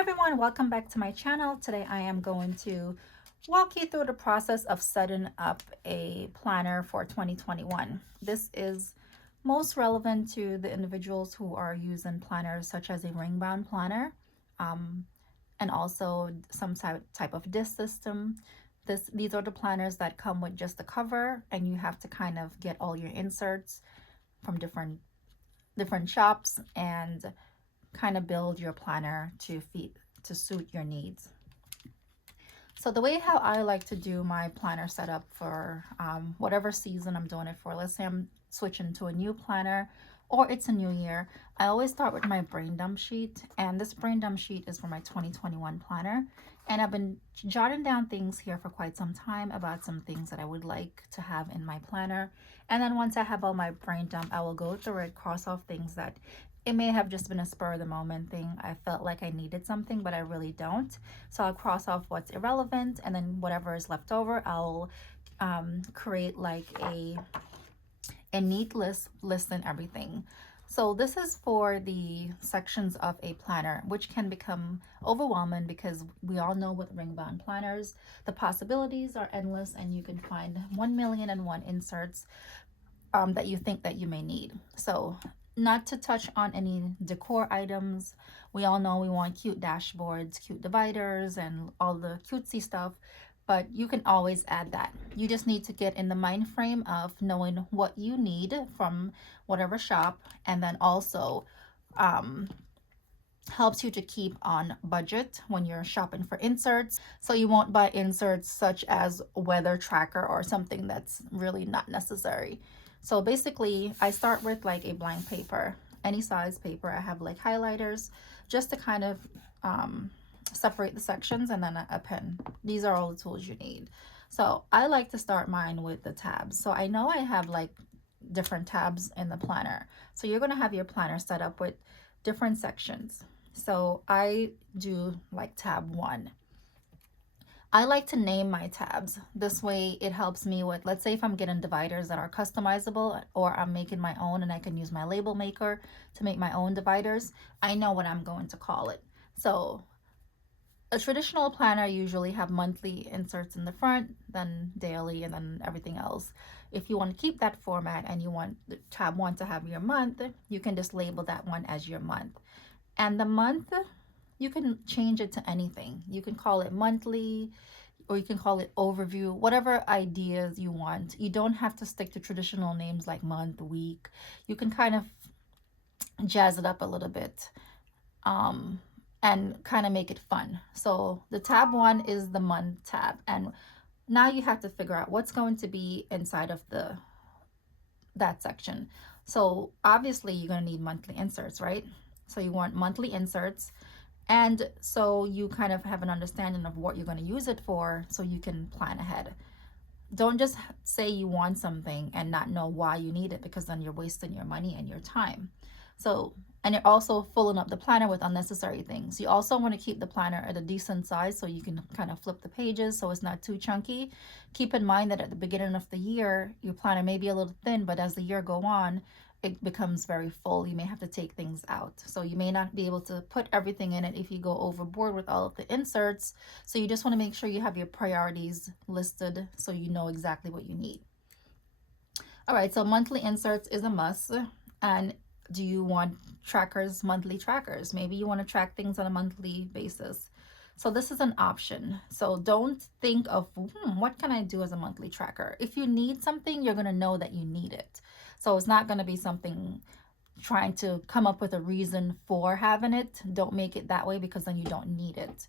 everyone, welcome back to my channel. Today I am going to walk you through the process of setting up a planner for 2021. This is most relevant to the individuals who are using planners such as a ring bound planner, um, and also some type of disc system. These are the planners that come with just the cover, and you have to kind of get all your inserts from different shops and kind of build your planner to suit your needs. So the way how I like to do my planner setup for whatever season I'm doing it for, let's say I'm switching to a new planner or it's a new year, I always start with my brain dump sheet. And this brain dump sheet is for my 2021 planner. And I've been jotting down things here for quite some time about some things that I would like to have in my planner. And then once I have all my brain dump, I will go through it, cross off things that it may have just been a spur of the moment thing. I felt like I needed something, but I really don't. So I'll cross off what's irrelevant, and then whatever is left over, I'll create like a neat list and everything. So this is for the sections of a planner, which can become overwhelming because we all know with ring bound planners, the possibilities are endless and you can find 1,000,001 inserts that you think that you may need. So not to touch on any decor items. We all know we want cute dashboards, cute dividers, and all the cutesy stuff, but you can always add that. You just need to get in the mind frame of knowing what you need from whatever shop, and then also helps you to keep on budget when you're shopping for inserts. So you won't buy inserts such as weather tracker or something that's really not necessary. So basically, I start with like a blank paper, any size paper. I have like highlighters just to kind of separate the sections, and then a pen. These are all the tools you need. So I like to start mine with the tabs. So I know I have like different tabs in the planner. So you're going to have your planner set up with different sections. So I do like tab 1. I like to name my tabs. This way it helps me with, let's say if I'm getting dividers that are customizable, or I'm making my own and I can use my label maker to make my own dividers, I know what I'm going to call it. So a traditional planner usually have monthly inserts in the front, then daily, and then everything else. If you want to keep that format and you want the tab 1 to have your month, you can just label that one as your month. And the month, you can change it to anything. You can call it monthly, or you can call it overview, whatever ideas you want. You don't have to stick to traditional names like month, week. You can kind of jazz it up a little bit and kind of make it fun. So the tab 1 is the month tab. And now you have to figure out what's going to be inside of that section. So obviously you're going to need monthly inserts, right? So you want monthly inserts. And so you kind of have an understanding of what you're going to use it for, so you can plan ahead. Don't just say you want something and not know why you need it, because then you're wasting your money and your time. So, and you're also filling up the planner with unnecessary things. You also want to keep the planner at a decent size so you can kind of flip the pages so it's not too chunky. Keep in mind that at the beginning of the year, your planner may be a little thin, but as the year go on, it becomes very full. You may have to take things out. So you may not be able to put everything in it if you go overboard with all of the inserts. So you just want to make sure you have your priorities listed so you know exactly what you need. All right, so monthly inserts is a must. And do you want trackers, monthly trackers? Maybe you want to track things on a monthly basis. So this is an option. So don't think of, what can I do as a monthly tracker? If you need something, you're going to know that you need it. So it's not going to be something trying to come up with a reason for having it. Don't make it that way, because then you don't need it.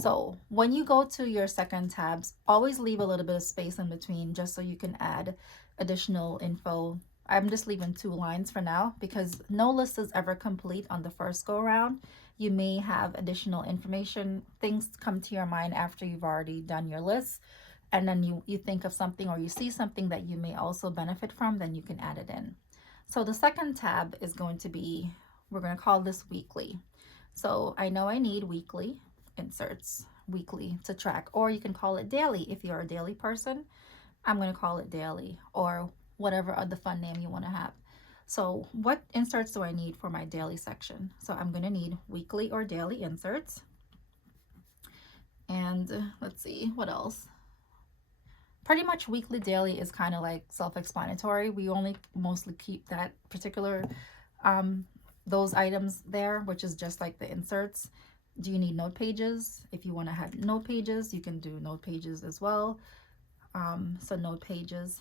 So when you go to your second tabs, always leave a little bit of space in between just so you can add additional info. I'm just leaving 2 lines for now because no list is ever complete on the first go around. You may have additional information, things come to your mind after you've already done your list, and then you think of something or you see something that you may also benefit from, then you can add it in. So the second tab is going to be, we're going to call this weekly. So I know I need weekly inserts, weekly to track, or you can call it daily if you're a daily person. I'm going to call it daily, or whatever other fun name you want to have. So what inserts do I need for my daily section? So I'm going to need weekly or daily inserts. And let's see what else. Pretty much weekly, daily is kind of like self-explanatory. We only mostly keep that particular um, those items there, which is just like the inserts. Do you need note pages? If you want to have note pages, you can do note pages as well. So note pages.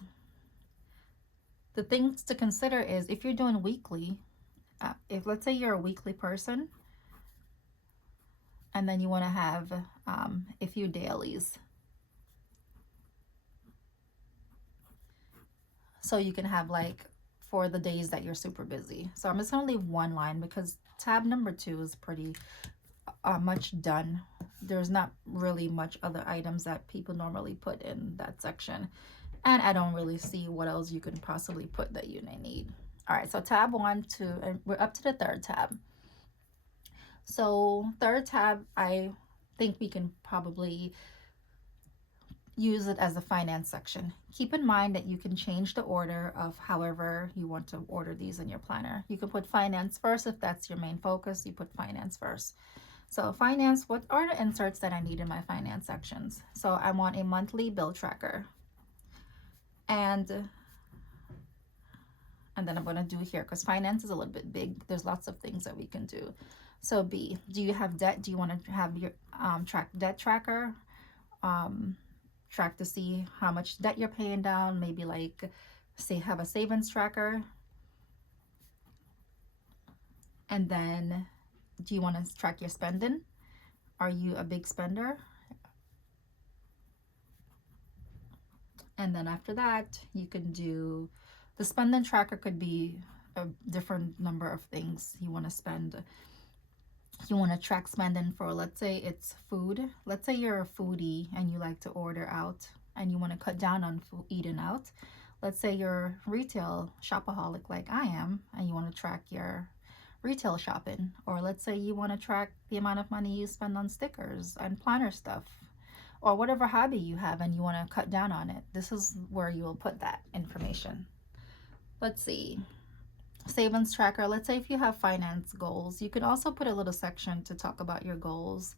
The things to consider is if you're doing weekly, if let's say you're a weekly person, and then you want to have a few dailies. So you can have like for the days that you're super busy. So I'm just gonna leave one line because tab number 2 is pretty much done. There's not really much other items that people normally put in that section. And I don't really see what else you can possibly put that you may need. All right, so tab 1, 2, and we're up to the third tab. So third tab, I think we can probably use it as a finance section. Keep in mind that you can change the order of however you want to order these in your planner. You can put finance first if that's your main focus. You put finance first. So finance, what are the inserts that I need in my finance sections? So I want a monthly bill tracker. And then I'm going to do here because finance is a little bit big. There's lots of things that we can do. So B, do you have debt? Do you want to have your debt tracker? Track to see how much debt you're paying down. Maybe like say have a savings tracker. And then do you want to track your spending? Are you a big spender? And then after that, you can do the spending tracker. Could be a different number of things you want to spend. You want to track spending for, let's say it's food. Let's say you're a foodie and you like to order out and you want to cut down on eating out. Let's say you're retail shopaholic like I am and you want to track your retail shopping. Or let's say you want to track the amount of money you spend on stickers and planner stuff, or whatever hobby you have and you want to cut down on it. This is where you will put that information. Let's see. Savings tracker. Let's say if you have finance goals, you can also put a little section to talk about your goals.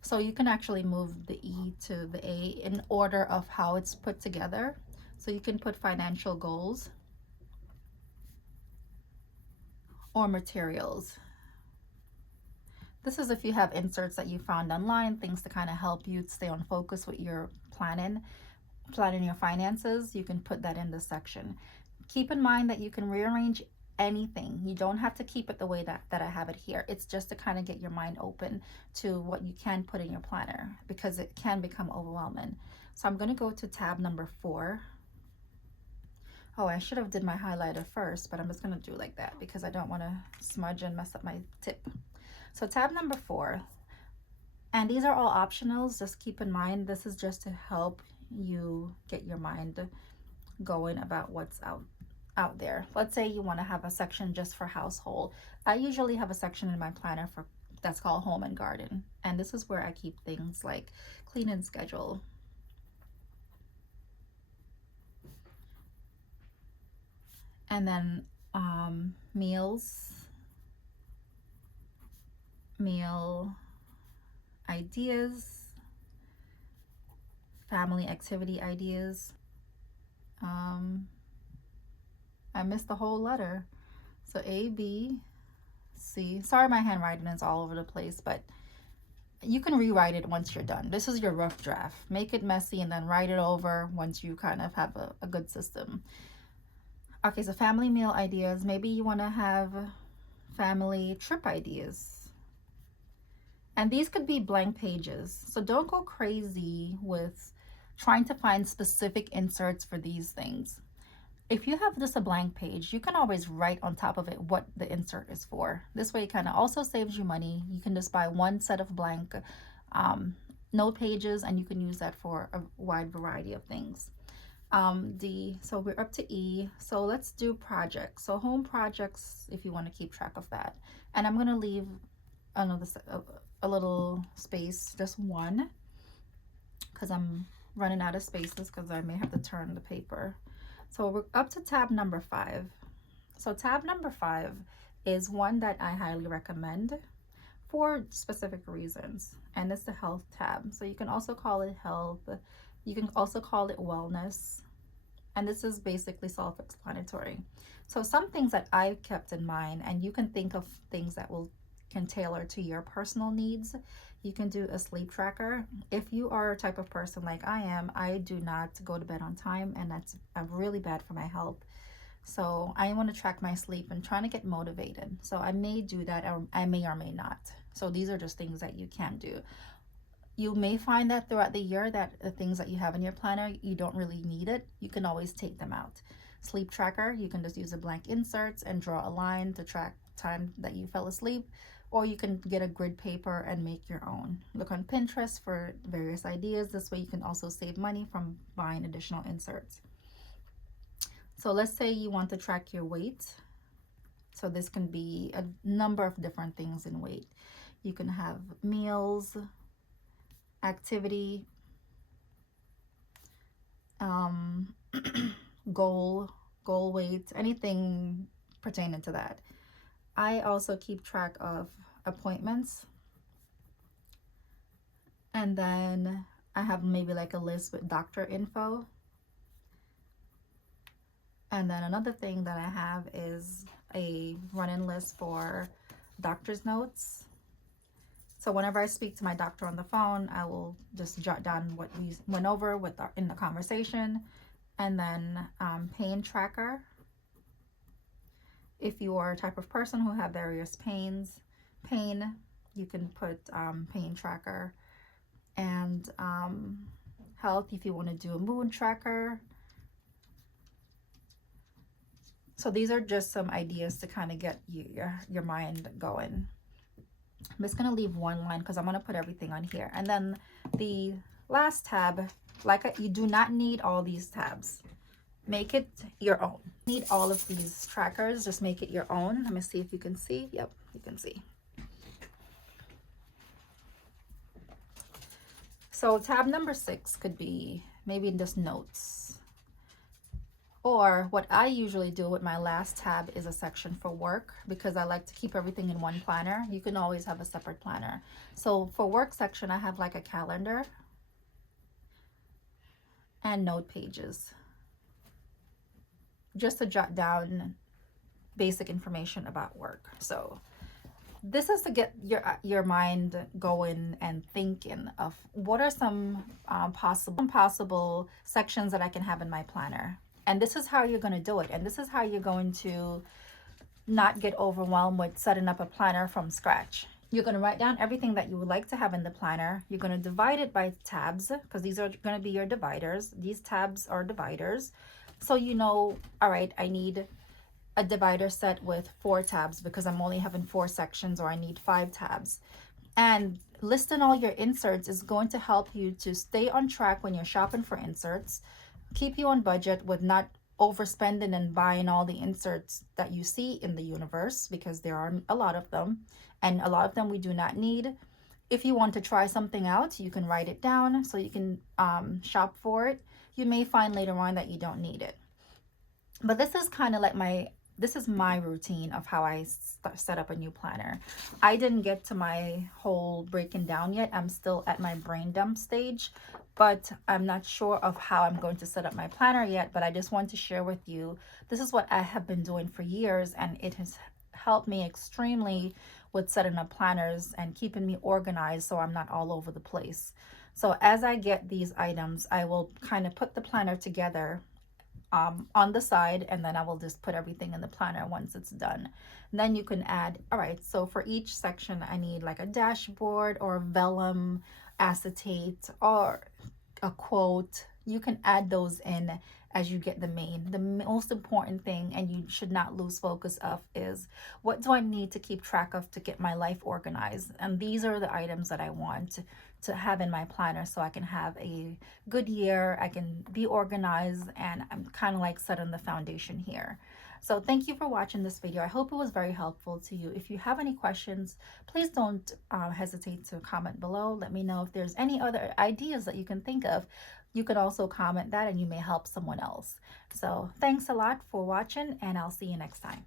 So you can actually move the E to the A in order of how it's put together. So you can put financial goals or materials. This is if you have inserts that you found online, things to kind of help you stay on focus with your planning your finances. You can put that in this section. Keep in mind that you can rearrange anything. You don't have to keep it the way that I have it here. It's just to kind of get your mind open to what you can put in your planner because it can become overwhelming. So I'm going to go to tab number 4. Oh, I should have did my highlighter first, but I'm just going to do like that because I don't want to smudge and mess up my tip. So tab number 4, and these are all optionals. Just keep in mind this is just to help you get your mind going about what's out there. Let's say you want to have a section just for household. I usually have a section in my planner for that's called home and garden, and this is where I keep things like cleaning schedule, and then meals, meal ideas, family activity ideas. I missed the whole letter. So A, B, C. Sorry, my handwriting is all over the place, but you can rewrite it once you're done. This is your rough draft. Make it messy and then write it over once you kind of have a good system. Okay, so family meal ideas. Maybe you want to have family trip ideas. And these could be blank pages. So don't go crazy with trying to find specific inserts for these things. If you have just a blank page, you can always write on top of it what the insert is for. This way it kind of also saves you money. You can just buy one set of blank note pages and you can use that for a wide variety of things. D, so we're up to E. So let's do projects. So home projects, if you want to keep track of that. And I'm going to leave another a little space, just one, because I'm running out of spaces because I may have to turn the paper. So we're up to tab number 5. So tab number 5 is one that I highly recommend for specific reasons. And it's the health tab. So you can also call it health. You can also call it wellness. And this is basically self-explanatory. So some things that I've kept in mind, and you can think of things that can tailor to your personal needs. You can do a sleep tracker. If you are a type of person like I am, I do not go to bed on time, and that's really bad for my health. So I want to track my sleep and trying to get motivated. So I may do that, or I may or may not. So these are just things that you can do. You may find that throughout the year that the things that you have in your planner, you don't really need it. You can always take them out. Sleep tracker, you can just use a blank inserts and draw a line to track time that you fell asleep, or you can get a grid paper and make your own. Look on Pinterest for various ideas. This way you can also save money from buying additional inserts. So let's say you want to track your weight. So this can be a number of different things in weight. You can have meals, activity, goal weight, anything pertaining to that. I also keep track of appointments, and then I have maybe like a list with doctor info. And then another thing that I have is a running list for doctor's notes. So whenever I speak to my doctor on the phone, I will just jot down what we went over in the conversation. And then pain tracker. If you are a type of person who have various pain, you can put pain tracker. And health, if you want to do a mood tracker. So these are just some ideas to kind of get your mind going. I'm just going to leave one line because I'm going to put everything on here. And then the last tab, you do not need all these tabs. Make it your own. Need all of these trackers, just make it your own. Let me see if you can see. Yep, you can see. So tab number 6 could be maybe just notes. Or what I usually do with my last tab is a section for work, because I like to keep everything in one planner. You can always have a separate planner. So for work section, I have like a calendar and note pages, just to jot down basic information about work. So this is to get your mind going and thinking of what are some possible sections that I can have in my planner. And this is how you're going to do it. And this is how you're going to not get overwhelmed with setting up a planner from scratch. You're going to write down everything that you would like to have in the planner. You're going to divide it by tabs, because these are going to be your dividers. These tabs are dividers. So you know, all right, I need a divider set with 4 tabs because I'm only having 4 sections, or I need 5 tabs. And listing all your inserts is going to help you to stay on track when you're shopping for inserts, keep you on budget with not overspending and buying all the inserts that you see in the universe, because there are a lot of them, and a lot of them we do not need. If you want to try something out, you can write it down so you can shop for it. You may find later on that you don't need it. But this is kind of like this is my routine of how I set up a new planner. I didn't get to my whole breaking down yet. I'm still at my brain dump stage, but I'm not sure of how I'm going to set up my planner yet. But I just want to share with you, this is what I have been doing for years, and it has helped me extremely with setting up planners and keeping me organized so I'm not all over the place. So as I get these items, I will kind of put the planner together on the side, and then I will just put everything in the planner once it's done. And then you can add, all right, so for each section I need like a dashboard or vellum, acetate, or a quote. You can add those in as you get the most important thing, and you should not lose focus of, is what do I need to keep track of to get my life organized. And these are the items that I want to have in my planner so I can have a good year, I can be organized, and I'm kind of like setting the foundation here. So thank you for watching this video. I hope it was very helpful to you. If you have any questions, please don't hesitate to comment below. Let me know if there's any other ideas that you can think of. You can also comment that, and you may help someone else. So thanks a lot for watching, and I'll see you next time.